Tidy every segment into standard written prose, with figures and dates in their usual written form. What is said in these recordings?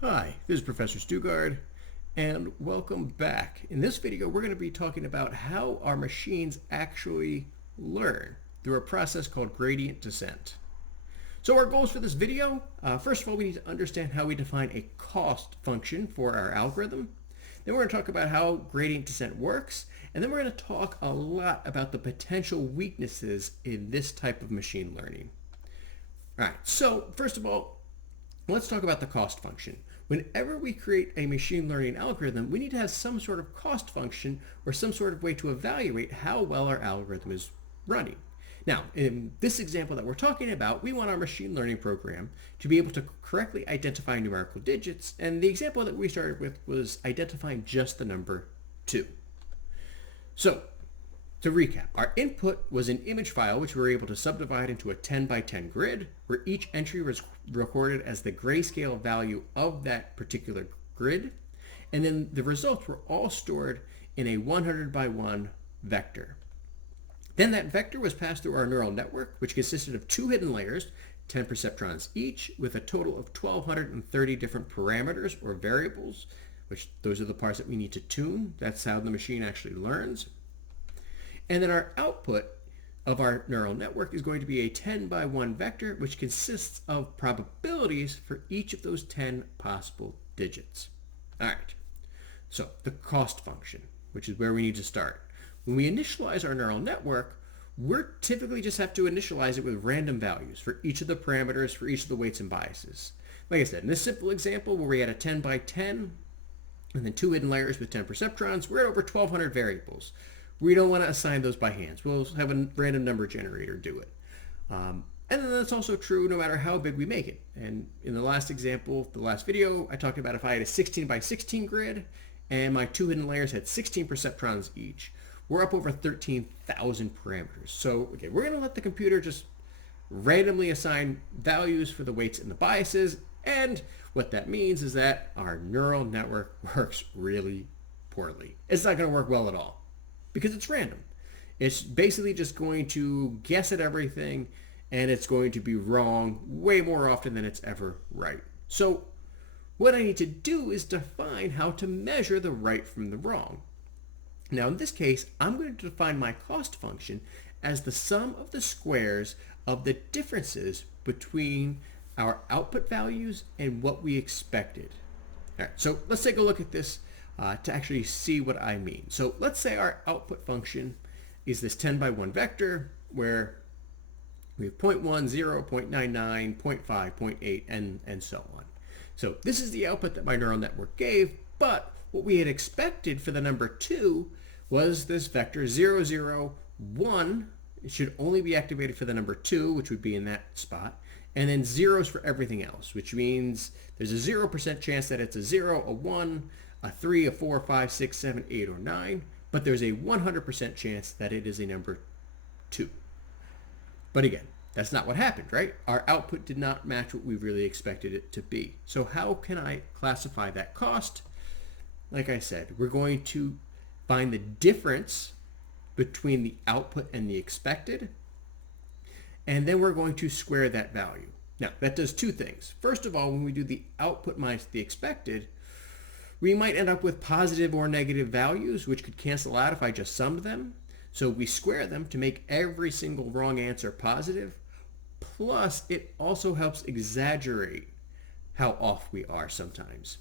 Hi, this is Professor Stugard, and welcome back. In this video, we're going to be talking about how our machines actually learn through a process called gradient descent. So our goals for this video, first of all, we need to understand how we define a cost function for our algorithm. Then we're going to talk about how gradient descent works, and then we're going to talk a lot about the potential weaknesses in this type of machine learning. All right, so first of all, let's talk about the cost function. Whenever we create a machine learning algorithm, we need to have some sort of cost function or some sort of way to evaluate how well our algorithm is running. Now, in this example that we're talking about, we want our machine learning program to be able to correctly identify numerical digits, and the example that we started with was identifying just the number 2. So, to recap, our input was an image file which we were able to subdivide into a 10 by 10 grid where each entry was recorded as the grayscale value of that particular grid, and then the results were all stored in a 100 by 1 vector. Then that vector was passed through our neural network, which consisted of 2 hidden layers, 10 perceptrons each, with a total of 1,230 different parameters or variables, which those are the parts that we need to tune. That's how the machine actually learns. And then our output of our neural network is going to be a 10 by 1 vector, which consists of probabilities for each of those 10 possible digits. All right, so the cost function, which is where we need to start. When we initialize our neural network, we're typically just have to initialize it with random values for each of the parameters, for each of the weights and biases. Like I said, in this simple example where we had a 10 by 10 and then 2 hidden layers with 10 perceptrons, we're at over 1,200 variables. We don't want to assign those by hands. We'll have a random number generator do it. And then that's also true no matter how big we make it. And in the last example, the last video, I talked about if I had a 16 by 16 grid and my 2 hidden layers had 16 perceptrons each, we're up over 13,000 parameters. So okay, we're going to let the computer just randomly assign values for the weights and the biases. And what that means is that our neural network works really poorly. It's not going to work well at all, because it's random. It's basically just going to guess at everything, and it's going to be wrong way more often than it's ever right. So what I need to do is define how to measure the right from the wrong. Now in this case, I'm going to define my cost function as the sum of the squares of the differences between our output values and what we expected. All right, so let's take a look at this to actually see what I mean. So let's say our output function is this 10 by 1 vector where we have 0.1, 0, 0.99, 0.5, 0.8, and so on. So this is the output that my neural network gave, but what we had expected for the number 2 was this vector 0, 0, 1. It should only be activated for the number 2, which would be in that spot, and then zeros for everything else, which means there's a 0% chance that it's a 0, a 1, a 3, a 4, 5, 6, 7, 8, or 9, but there's a 100% chance that it is a number 2. But again, that's not what happened, right? Our output did not match what we really expected it to be. So how can I classify that cost? Like I said, we're going to find the difference between the output and the expected, and then we're going to square that value. Now, that does 2 things. First of all, when we do the output minus the expected, we might end up with positive or negative values, which could cancel out if I just summed them. So we square them to make every single wrong answer positive. Plus, it also helps exaggerate how off we are sometimes.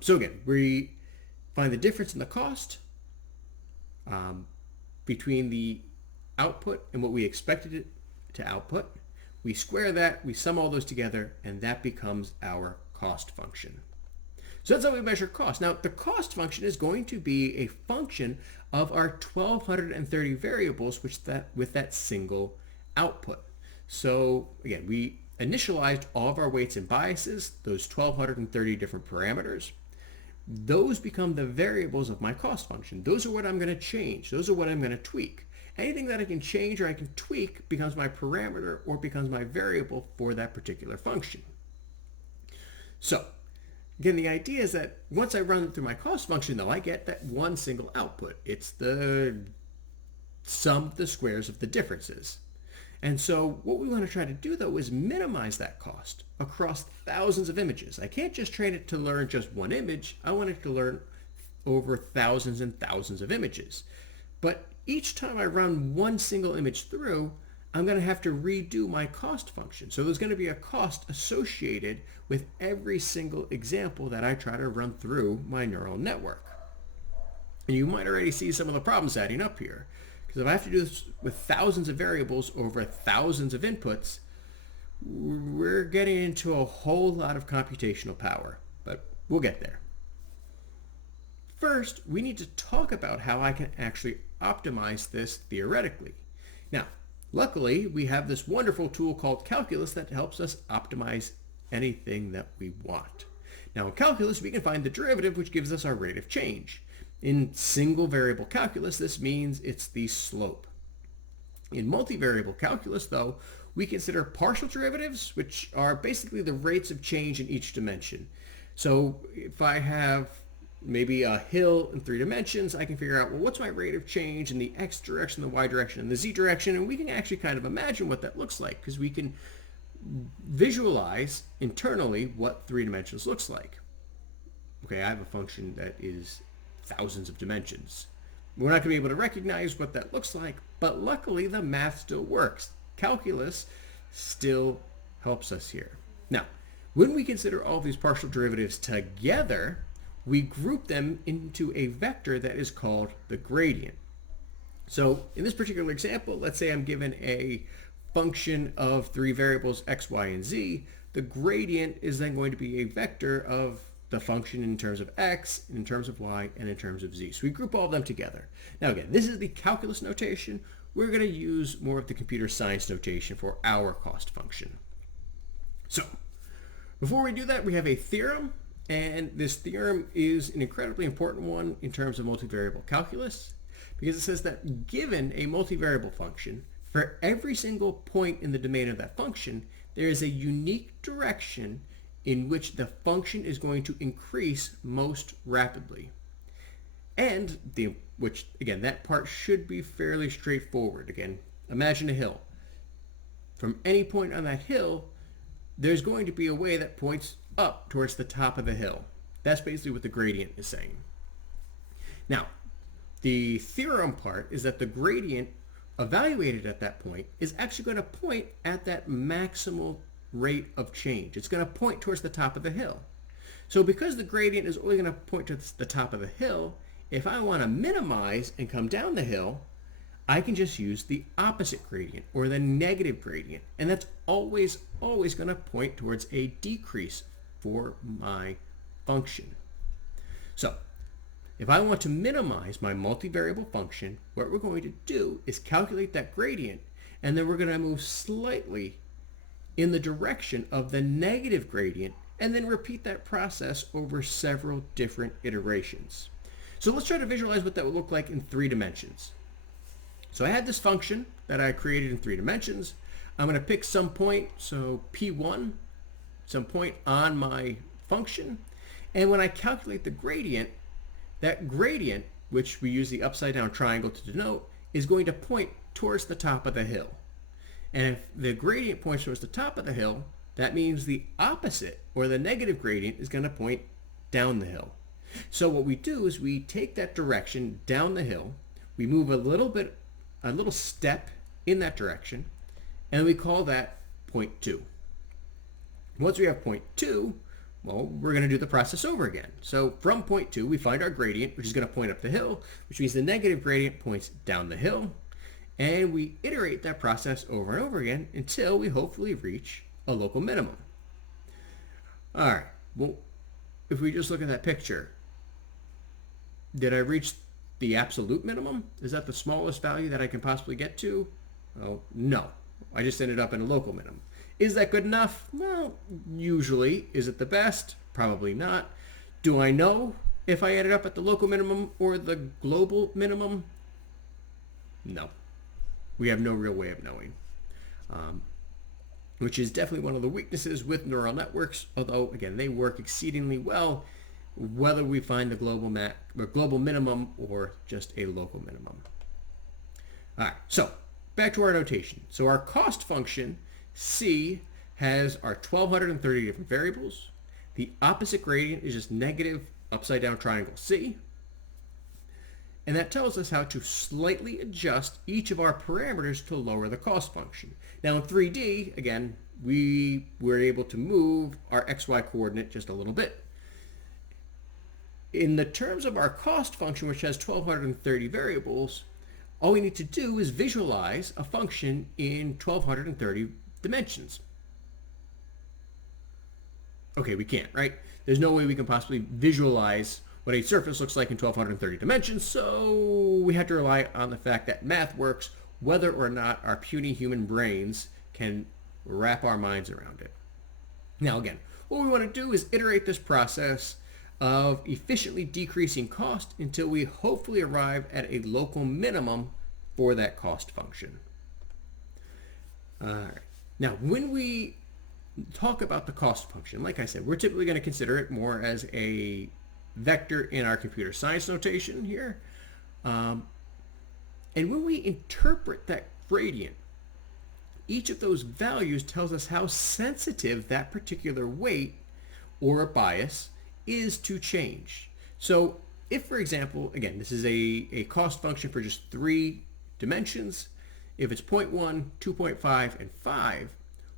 So again, we find the difference in the cost between the output and what we expected it to output. We square that, we sum all those together, and that becomes our cost function. So that's how we measure cost. Now, the cost function is going to be a function of our 1,230 variables with that single output. So again, we initialized all of our weights and biases, those 1,230 different parameters. Those become the variables of my cost function. Those are what I'm going to change. Those are what I'm going to tweak. Anything that I can change or I can tweak becomes my parameter or becomes my variable for that particular function. So again, the idea is that once I run through my cost function, though, I get that one single output. It's the sum of the squares of the differences. And so what we want to try to do, though, is minimize that cost across thousands of images. I can't just train it to learn just one image. I want it to learn over thousands and thousands of images. But each time I run one single image through, I'm going to have to redo my cost function. So there's going to be a cost associated with every single example that I try to run through my neural network. And you might already see some of the problems adding up here. Because if I have to do this with thousands of variables over thousands of inputs, we're getting into a whole lot of computational power. But we'll get there. First, we need to talk about how I can actually optimize this theoretically. Now, luckily, we have this wonderful tool called calculus that helps us optimize anything that we want. Now, in calculus, we can find the derivative, which gives us our rate of change. In single variable calculus, this means it's the slope. In multivariable calculus, though, we consider partial derivatives, which are basically the rates of change in each dimension. So if I have maybe a hill in 3 dimensions, I can figure out, well, what's my rate of change in the x direction, the y direction, and the z direction, and we can actually kind of imagine what that looks like because we can visualize internally what 3 dimensions looks like. Okay, I have a function that is thousands of dimensions. We're not going to be able to recognize what that looks like, but luckily the math still works. Calculus still helps us here. Now, when we consider all these partial derivatives together, we group them into a vector that is called the gradient. So in this particular example, let's say I'm given a function of 3 variables x, y, and z. The gradient is then going to be a vector of the function in terms of x, in terms of y, and in terms of z. So we group all of them together. Now again, this is the calculus notation. We're going to use more of the computer science notation for our cost function. So before we do that, we have a theorem. And this theorem is an incredibly important one in terms of multivariable calculus because it says that given a multivariable function, for every single point in the domain of that function, there is a unique direction in which the function is going to increase most rapidly. And which again, that part should be fairly straightforward. Again, imagine a hill. From any point on that hill, there's going to be a way that points up towards the top of the hill. That's basically what the gradient is saying. Now, the theorem part is that the gradient evaluated at that point is actually going to point at that maximal rate of change. It's going to point towards the top of the hill. So because the gradient is only going to point to the top of the hill, if I want to minimize and come down the hill, I can just use the opposite gradient or the negative gradient. And that's always going to point towards a decrease for my function. So if I want to minimize my multivariable function, what we're going to do is calculate that gradient, and then we're going to move slightly in the direction of the negative gradient, and then repeat that process over several different iterations. So let's try to visualize what that would look like in 3 dimensions. So I had this function that I created in 3 dimensions. I'm going to pick some point, so P1, some point on my function. And when I calculate the gradient, that gradient, which we use the upside down triangle to denote, is going to point towards the top of the hill. And if the gradient points towards the top of the hill, that means the opposite, or the negative gradient, is going to point down the hill. So what we do is we take that direction down the hill, we move a little step in that direction, and we call that point 2. Once we have point 2, well, we're going to do the process over again. So from point 2, we find our gradient, which is going to point up the hill, which means the negative gradient points down the hill. And we iterate that process over and over again until we hopefully reach a local minimum. All right, well, if we just look at that picture, did I reach the absolute minimum? Is that the smallest value that I can possibly get to? Well, no. I just ended up in a local minimum. Is that good enough? Well, usually. Is it the best? Probably not. Do I know if I ended up at the local minimum or the global minimum? No. We have no real way of knowing. Which is definitely one of the weaknesses with neural networks, although, again, they work exceedingly well, whether we find the global minimum or just a local minimum. All right, so back to our notation. So our cost function, C, has our 1,230 different variables. The opposite gradient is just negative upside down triangle C. And that tells us how to slightly adjust each of our parameters to lower the cost function. Now in 3D, again, we were able to move our XY coordinate just a little bit. In the terms of our cost function, which has 1,230 variables, all we need to do is visualize a function in 1,230 dimensions. Okay, we can't, right? There's no way we can possibly visualize what a surface looks like in 1,230 dimensions, so we have to rely on the fact that math works whether or not our puny human brains can wrap our minds around it. Now again, what we want to do is iterate this process of efficiently decreasing cost until we hopefully arrive at a local minimum for that cost function. All right. Now, when we talk about the cost function, like I said, we're typically going to consider it more as a vector in our computer science notation here. And when we interpret that gradient, each of those values tells us how sensitive that particular weight or bias is to change. So if, for example, again, this is a cost function for just 3 dimensions, if it's 0.1, 2.5, and 5,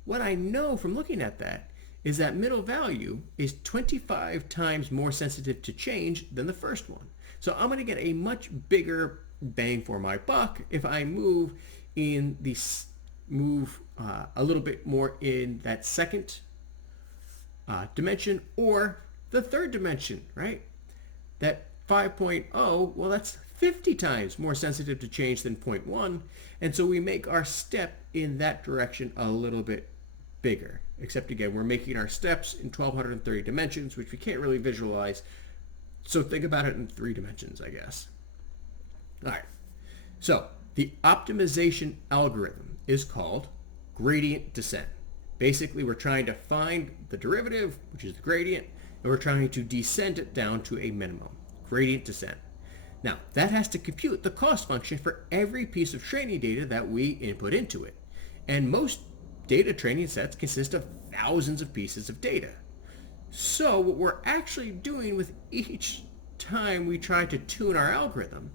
what I know from looking at that is that middle value is 25 times more sensitive to change than the first one. So I'm going to get a much bigger bang for my buck if I move a little bit more in that second dimension or the third dimension, right? That 5.0, well, that's 50 times more sensitive to change than 0.1, and so we make our step in that direction a little bit bigger. Except again, we're making our steps in 1,230 dimensions, which we can't really visualize, so think about it in 3 dimensions, I guess. All right, so the optimization algorithm is called gradient descent. Basically, we're trying to find the derivative, which is the gradient, and we're trying to descend it down to a minimum, gradient descent. Now, that has to compute the cost function for every piece of training data that we input into it. And most data training sets consist of thousands of pieces of data. So what we're actually doing with each time we try to tune our algorithm,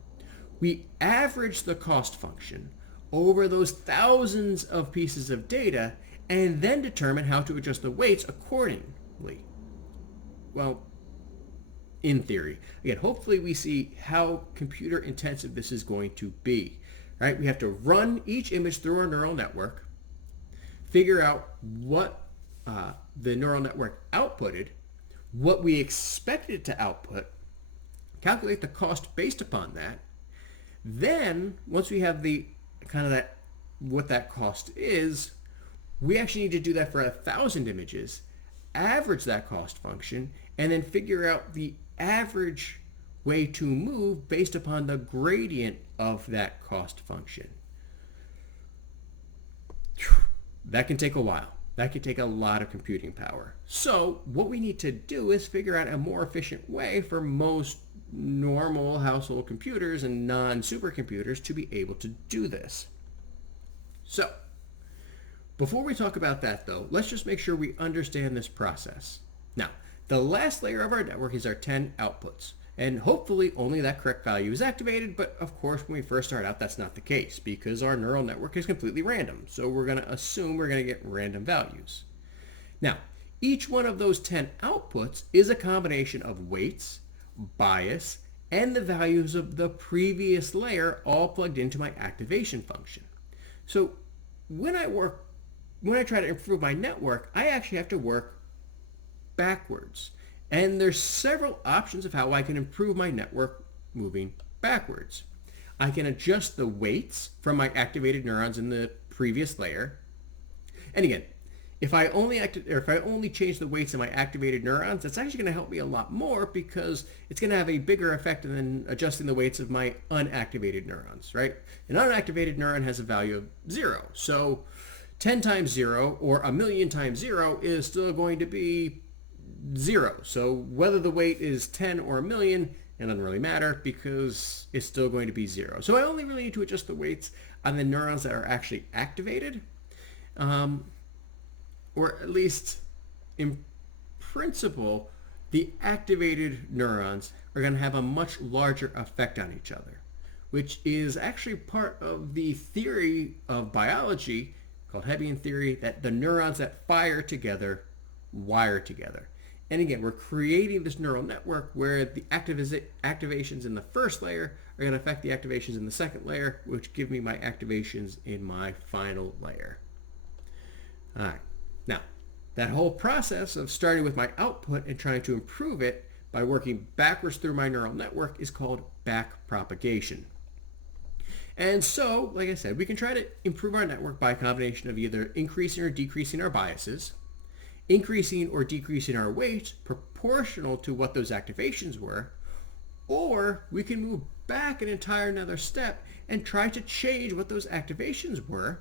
we average the cost function over those thousands of pieces of data and then determine how to adjust the weights accordingly. Well, in theory. Again, hopefully we see how computer intensive this is going to be. Right? We have to run each image through our neural network, figure out what the neural network outputted, what we expected to output, calculate the cost based upon that. Then, once we have the what that cost is, we actually need to do that for 1,000 images, average that cost function, and then figure out the average way to move based upon the gradient of that cost function. That can take a while. That could take a lot of computing power. So what we need to do is figure out a more efficient way for most normal household computers and non-supercomputers to be able to do this. So before we talk about that though, let's just make sure we understand this process. Now, the last layer of our network is our 10 outputs. And hopefully only that correct value is activated, but of course when we first start out that's not the case because our neural network is completely random. So we're going to assume we're going to get random values. Now, each one of those 10 outputs is a combination of weights, bias, and the values of the previous layer all plugged into my activation function. So when I try to improve my network, I actually have to work backwards. And there's several options of how I can improve my network moving backwards. I can adjust the weights from my activated neurons in the previous layer. And again, if I only change the weights in my activated neurons, that's actually going to help me a lot more because it's going to have a bigger effect than adjusting the weights of my unactivated neurons, right? An unactivated neuron has a value of 0. So 10 times 0 or 1,000,000 times 0 is still going to be 0. So whether the weight is 10 or 1,000,000, it doesn't really matter because it's still going to be 0. So I only really need to adjust the weights on the neurons that are actually activated, um, or at least in principle, the activated neurons are going to have a much larger effect on each other, which is actually part of the theory of biology called Hebbian theory, that the neurons that fire together wire together. And again, we're creating this neural network where the activations in the first layer are going to affect the activations in the second layer, which give me my activations in my final layer. All right. Now, that whole process of starting with my output and trying to improve it by working backwards through my neural network is called backpropagation. And so, like I said, we can try to improve our network by a combination of either increasing or decreasing our biases, increasing or decreasing our weights proportional to what those activations were, or we can move back an entire another step and try to change what those activations were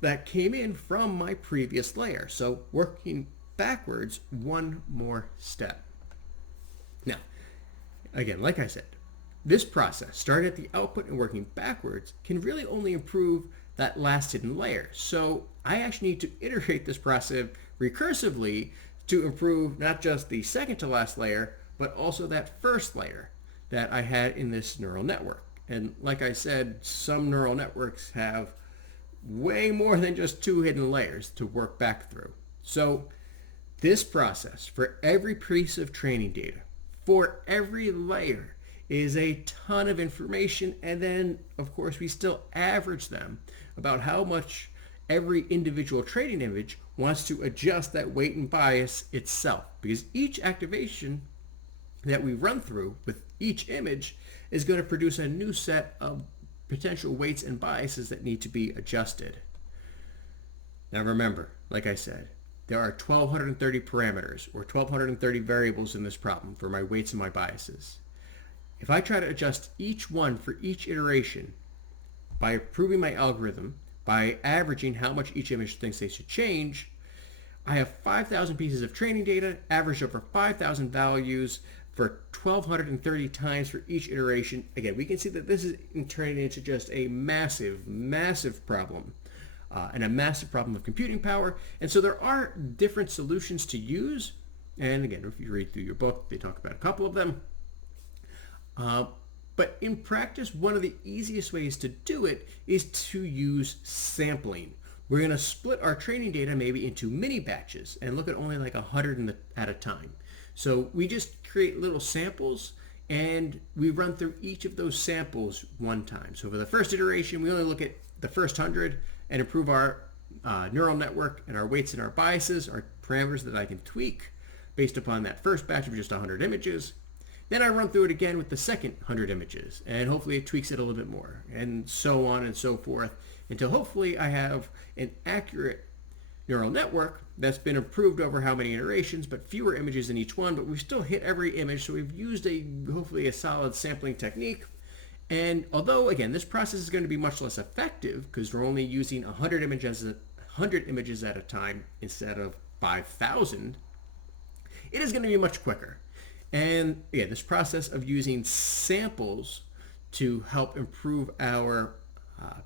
that came in from my previous layer. So working backwards one more step. Now, again, like I said, this process, starting at the output and working backwards, can really only improve that last hidden layer. So I actually need to iterate this process recursively to improve not just the second to last layer, but also that first layer that I had in this neural network. And like I said, some neural networks have way more than just 2 hidden layers to work back through. So this process, for every piece of training data, for every layer, is a ton of information, and then of course we still average them about how much every individual training image wants to adjust that weight and bias itself, because each activation that we run through with each image is going to produce a new set of potential weights and biases that need to be adjusted. Now remember, like I said, there are 1,230 parameters or 1,230 variables in this problem for my weights and my biases. If I try to adjust each one for each iteration by improving my algorithm, by averaging how much each image thinks they should change, I have 5,000 pieces of training data, averaged over 5,000 values for 1,230 times for each iteration. Again, we can see that this is turning into just a massive, massive problem, and a massive problem of computing power. And so there are different solutions to use. And again, if you read through your book, they talk about a couple of them. But in practice, one of the easiest ways to do it is to use sampling. We're going to split our training data maybe into mini batches and look at only like 100 at a time. So we just create little samples and we run through each of those samples one time. So for the first iteration, we only look at the first 100 and improve our neural network and our weights and our biases, our parameters that I can tweak based upon that first batch of just 100 images. Then I run through it again with the second 100 images, and hopefully it tweaks it a little bit more, and so on and so forth, until hopefully I have an accurate neural network that's been improved over how many iterations, but fewer images in each one, but we've still hit every image, so we've used hopefully a solid sampling technique. And although, again, this process is going to be much less effective because we're only using 100 images at a time instead of 5,000, it is going to be much quicker. And again, this process of using samples to help improve our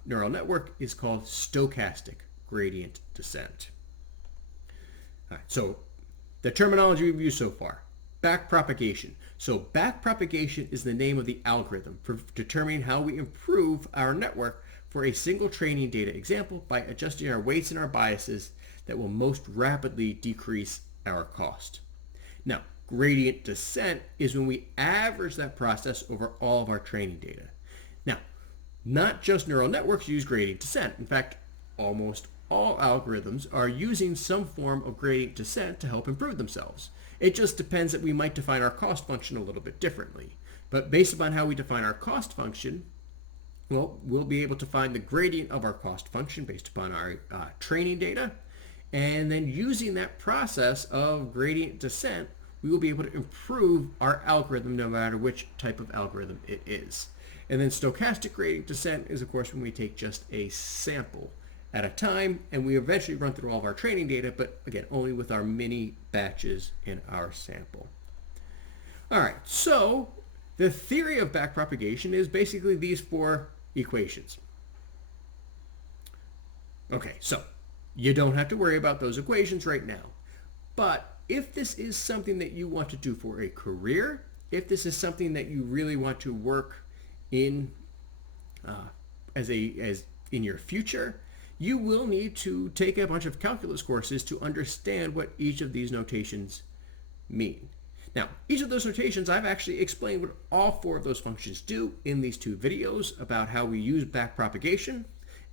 neural network is called stochastic gradient descent. All right, so the terminology we've used so far: backpropagation. So backpropagation is the name of the algorithm for determining how we improve our network for a single training data example by adjusting our weights and our biases that will most rapidly decrease our cost. Now, gradient descent is when we average that process over all of our training data. Now, not just neural networks use gradient descent. In fact, almost all algorithms are using some form of gradient descent to help improve themselves. It just depends that we might define our cost function a little bit differently. But based upon how we define our cost function, well, we'll be able to find the gradient of our cost function based upon our training data. And then using that process of gradient descent, we will be able to improve our algorithm no matter which type of algorithm it is. And then stochastic gradient descent is, of course, when we take just a sample at a time, and we eventually run through all of our training data, but again, only with our mini batches in our sample. All right, so the theory of backpropagation is basically these 4 equations. Okay, so you don't have to worry about those equations right now. But if this is something that you want to do for a career, if this is something that you really want to work in as in your future, you will need to take a bunch of calculus courses to understand what each of these notations mean. Now, each of those notations, I've actually explained what all four of those functions do in these two videos about how we use backpropagation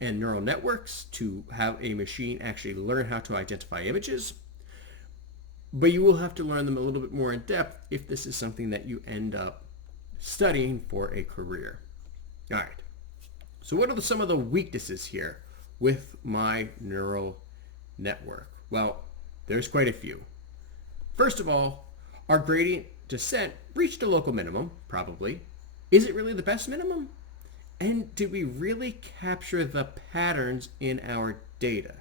and neural networks to have a machine actually learn how to identify images. But you will have to learn them a little bit more in depth if this is something that you end up studying for a career. All right. So what are some of the weaknesses here with my neural network? Well, there's quite a few. First of all, our gradient descent reached a local minimum, probably. Is it really the best minimum? And did we really capture the patterns in our data?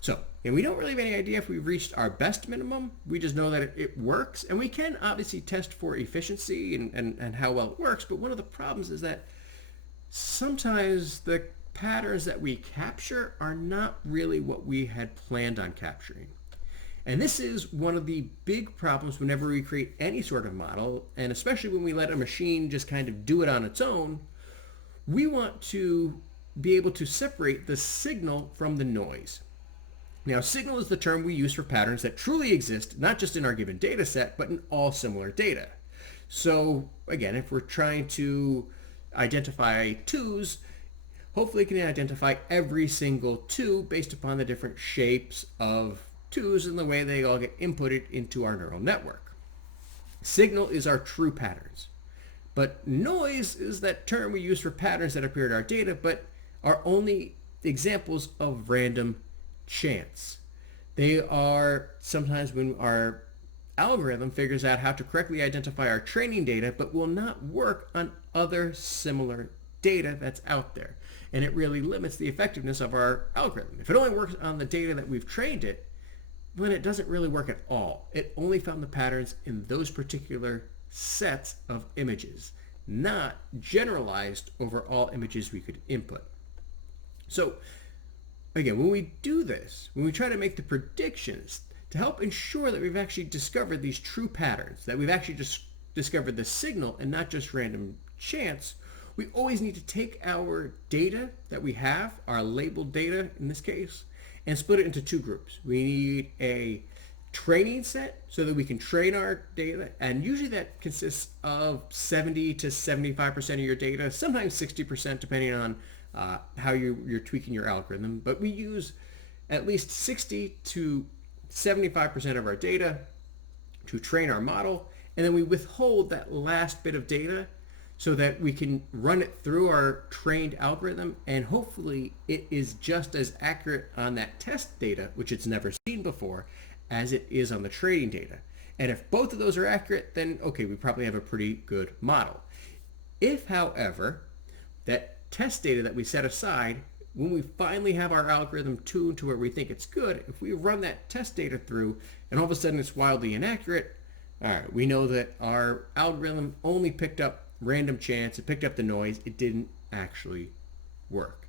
So, and we don't really have any idea if we've reached our best minimum. We just know that it works. And we can obviously test for efficiency and how well it works. But one of the problems is that sometimes the patterns that we capture are not really what we had planned on capturing. And this is one of the big problems whenever we create any sort of model, and especially when we let a machine just kind of do it on its own. We want to be able to separate the signal from the noise. Now, signal is the term we use for patterns that truly exist, not just in our given data set, but in all similar data. So again, if we're trying to identify twos, hopefully it can identify every single two based upon the different shapes of twos and the way they all get inputted into our neural network. Signal is our true patterns. But noise is that term we use for patterns that appear in our data, but are only examples of random chance. They are sometimes when our algorithm figures out how to correctly identify our training data, but will not work on other similar data that's out there. And it really limits the effectiveness of our algorithm. If it only works on the data that we've trained it, then it doesn't really work at all. It only found the patterns in those particular sets of images, not generalized over all images we could input. So again, when we do this, when we try to make the predictions to help ensure that we've actually discovered these true patterns, that we've actually just discovered the signal and not just random chance, we always need to take our data that we have, our labeled data in this case, and split it into two groups. We need a training set so that we can train our data, and usually that consists of 70 to 75% of your data, sometimes 60% depending on how you're tweaking your algorithm, but we use at least 60 to 75% of our data to train our model, and then we withhold that last bit of data so that we can run it through our trained algorithm, and hopefully it is just as accurate on that test data, which it's never seen before, as it is on the training data. And if both of those are accurate, then okay, we probably have a pretty good model. If, however, that test data that we set aside, when we finally have our algorithm tuned to where we think it's good, if we run that test data through and all of a sudden it's wildly inaccurate, all right, we know that our algorithm only picked up random chance, it picked up the noise, it didn't actually work.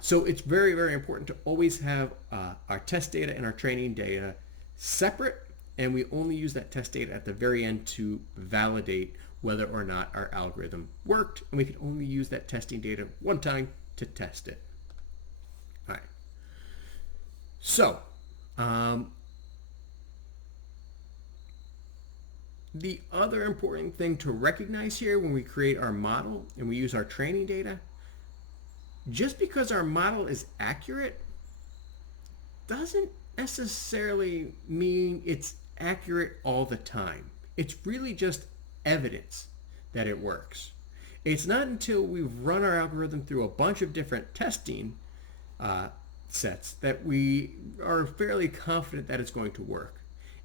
So it's very, very important to always have our test data and our training data separate, and we only use that test data at the very end to validate whether or not our algorithm worked, and we can only use that testing data one time to test it. All right. So, the other important thing to recognize here when we create our model and we use our training data, just because our model is accurate doesn't necessarily mean it's accurate all the time. It's really just evidence that it works. It's not until we've run our algorithm through a bunch of different testing sets that we are fairly confident that it's going to work.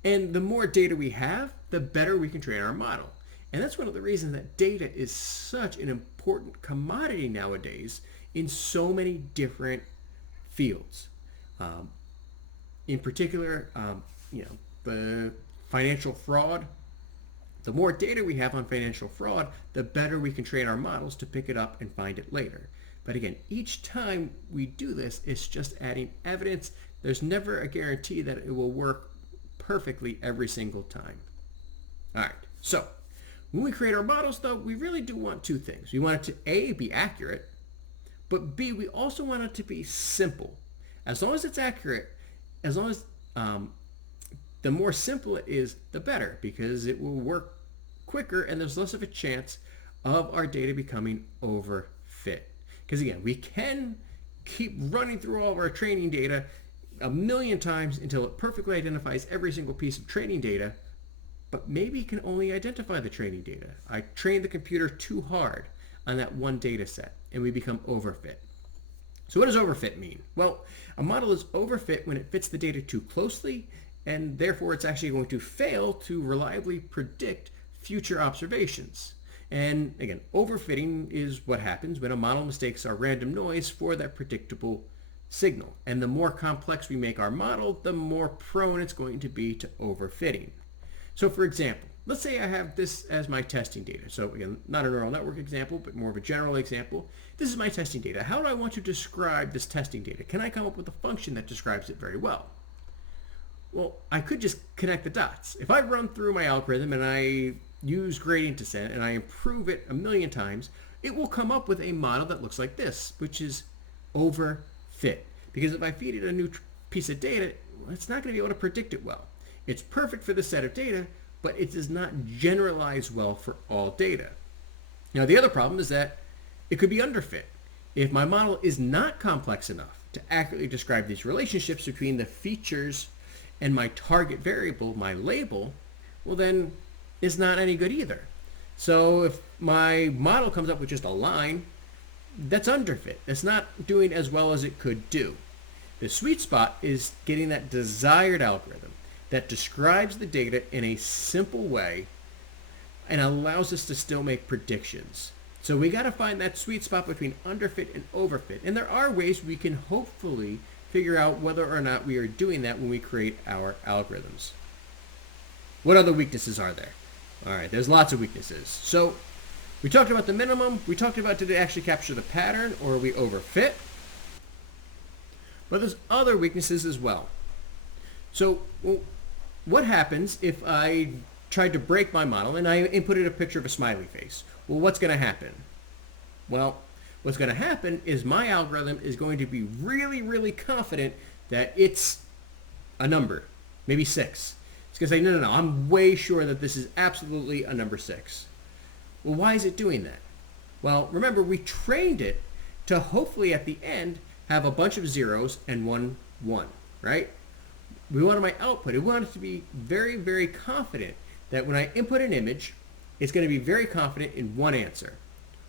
And the more data we have, the better we can train our model. And that's one of the reasons that data is such an important commodity nowadays in so many different fields. In particular, the financial fraud The more data we have on financial fraud, the better we can train our models to pick it up and find it later. But again, each time we do this, it's just adding evidence. There's never a guarantee that it will work perfectly every single time. All right, so when we create our models, though, we really do want two things. We want it to A, be accurate, but B, we also want it to be simple. As long as it's accurate, as long as the more simple it is, the better, because it will work quicker and there's less of a chance of our data becoming overfit. Because again, we can keep running through all of our training data a million times until it perfectly identifies every single piece of training data, but maybe it can only identify the training data. I trained the computer too hard on that one data set and we become overfit. So what does overfit mean? Well, a model is overfit when it fits the data too closely, and therefore it's actually going to fail to reliably predict future observations. And again, overfitting is what happens when a model mistakes our random noise for that predictable signal. And the more complex we make our model, the more prone it's going to be to overfitting. So for example, let's say I have this as my testing data. So again, not a neural network example, but more of a general example. This is my testing data. How do I want to describe this testing data? Can I come up with a function that describes it very well? Well, I could just connect the dots. If I run through my algorithm and I use gradient descent and I improve it a million times, it will come up with a model that looks like this, which is overfit. Because if I feed it a new piece of data, it's not going to be able to predict it well. It's perfect for this set of data, but it does not generalize well for all data. Now, the other problem is that it could be underfit. If my model is not complex enough to accurately describe these relationships between the features and my target variable, my label, well then it's not any good either. So if my model comes up with just a line, that's underfit. It's not doing as well as it could do. The sweet spot is getting that desired algorithm that describes the data in a simple way and allows us to still make predictions. So we got to find that sweet spot between underfit and overfit. And there are ways we can hopefully figure out whether or not we are doing that when we create our algorithms. What other weaknesses are there? All right, there's lots of weaknesses. So we talked about the minimum. We talked about did it actually capture the pattern or are we overfit? But there's other weaknesses as well. So what happens if I tried to break my model and I inputted a picture of a smiley face? Well, what's going to happen? Well, what's going to happen is my algorithm is going to be really, really confident that it's a number, maybe 6. It's going to say, no, I'm way sure that this is absolutely a number 6. Well, why is it doing that? Well, remember, we trained it to hopefully at the end have a bunch of zeros and 1, 1, right? We wanted my output. We wanted it to be very, very confident that when I input an image, it's going to be very confident in one answer.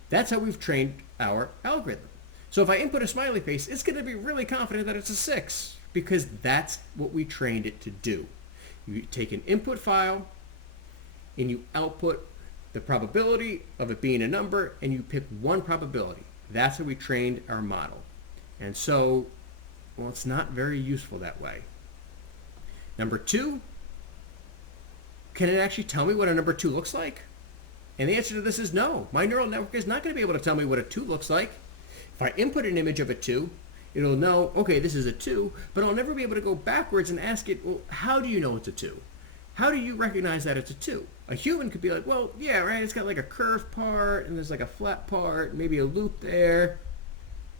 That's how we've trained our algorithm. So if I input a smiley face, it's going to be really confident that it's a 6 because that's what we trained it to do. You take an input file and you output the probability of it being a number and you pick one probability. That's how we trained our model. And so, well, it's not very useful that way. Number 2, can it actually tell me what a number 2 looks like? And the answer to this is no. My neural network is not going to be able to tell me what a 2 looks like. If I input an image of a 2, it'll know, okay, this is a 2, but I'll never be able to go backwards and ask it, well, how do you know it's a 2? How do you recognize that it's a 2? A human could be like, well, yeah, right, it's got like a curved part, and there's like a flat part, maybe a loop there.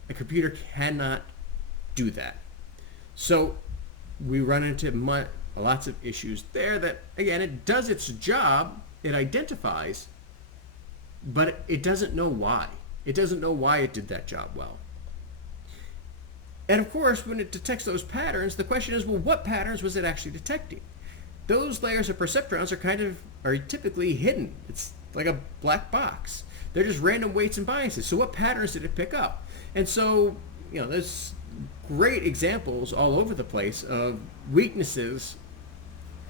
A computer cannot do that. So we run into lots of issues there that, again, it does its job, it identifies, but it doesn't know why. It doesn't know why it did that job well. And of course, when it detects those patterns, the question is, well, what patterns was it actually detecting? Those layers of perceptrons are typically hidden. It's like a black box. They're just random weights and biases. So what patterns did it pick up? And so, there's great examples all over the place of weaknesses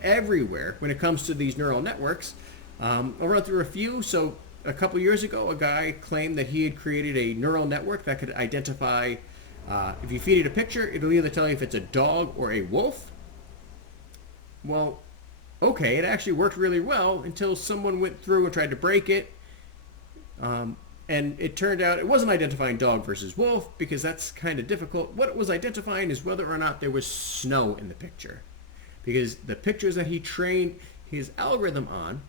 everywhere when it comes to these neural networks. I'll run through a few. So a couple years ago, a guy claimed that he had created a neural network that could identify, if you feed it a picture, it'll either tell you if it's a dog or a wolf. Well, okay, it actually worked really well until someone went through and tried to break it. And it turned out it wasn't identifying dog versus wolf because that's kind of difficult. What it was identifying is whether or not there was snow in the picture. Because the pictures that he trained his algorithm on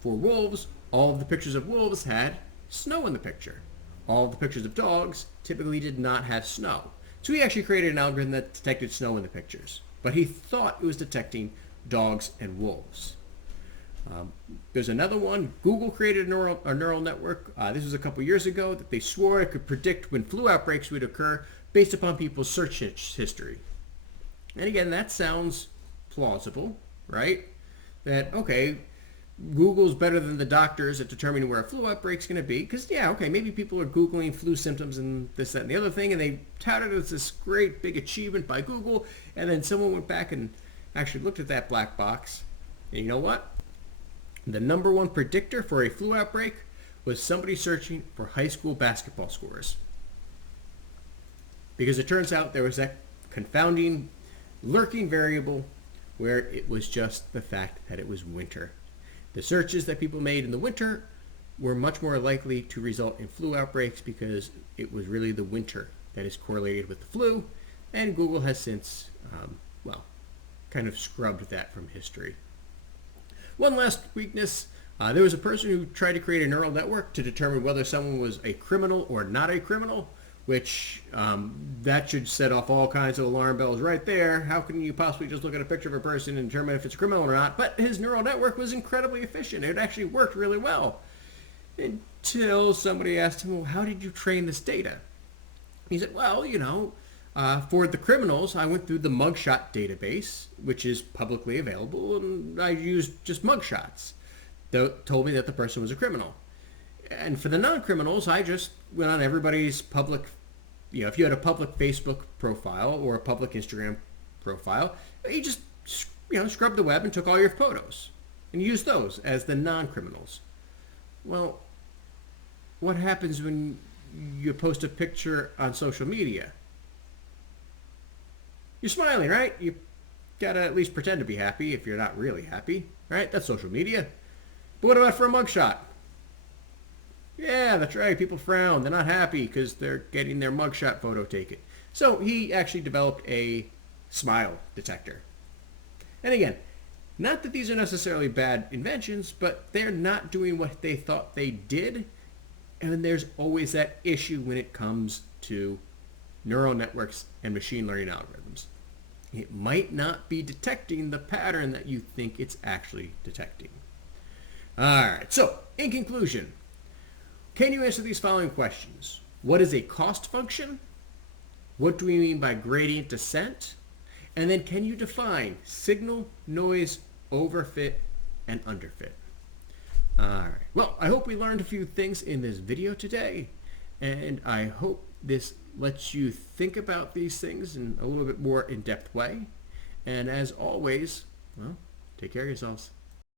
for wolves, all of the pictures of wolves had snow in the picture. All of the pictures of dogs typically did not have snow. So he actually created an algorithm that detected snow in the pictures. But he thought it was detecting dogs and wolves. There's another one. Google created a neural network. This was a couple years ago that they swore it could predict when flu outbreaks would occur based upon people's search history. And again, that sounds plausible, right? That, okay, Google's better than the doctors at determining where a flu outbreak's going to be. Because, yeah, okay, maybe people are Googling flu symptoms and this, that, and the other thing, and they touted it as this great big achievement by Google, and then someone went back and actually looked at that black box. And you know what? The number one predictor for a flu outbreak was somebody searching for high school basketball scores. Because it turns out there was that confounding, lurking variable where it was just the fact that it was winter. The searches that people made in the winter were much more likely to result in flu outbreaks because it was really the winter that is correlated with the flu, and Google has since, kind of scrubbed that from history. One last weakness, there was a person who tried to create a neural network to determine whether someone was a criminal or not a criminal, which that should set off all kinds of alarm bells right there. How can you possibly just look at a picture of a person and determine if it's a criminal or not? But his neural network was incredibly efficient. It actually worked really well. Until somebody asked him, well, how did you train this data? He said, well, for the criminals, I went through the mugshot database, which is publicly available, and I used just mugshots that told me that the person was a criminal. And for the non-criminals, I just went on everybody's public, if you had a public Facebook profile or a public Instagram profile, you just, scrubbed the web and took all your photos and used those as the non-criminals. Well, what happens when you post a picture on social media? You're smiling, right? You gotta at least pretend to be happy if you're not really happy, right? That's social media. But what about for a mugshot? Yeah, that's right. People frown. They're not happy because they're getting their mugshot photo taken. So he actually developed a smile detector. And again, not that these are necessarily bad inventions, but they're not doing what they thought they did. And there's always that issue when it comes to neural networks and machine learning algorithms. It might not be detecting the pattern that you think it's actually detecting. All right, so in conclusion, can you answer these following questions? What is a cost function? What do we mean by gradient descent? And then can you define signal, noise, overfit, and underfit? All right, well, I hope we learned a few things in this video today, and I hope this lets you think about these things in a little bit more in-depth way. And as always, well, take care of yourselves.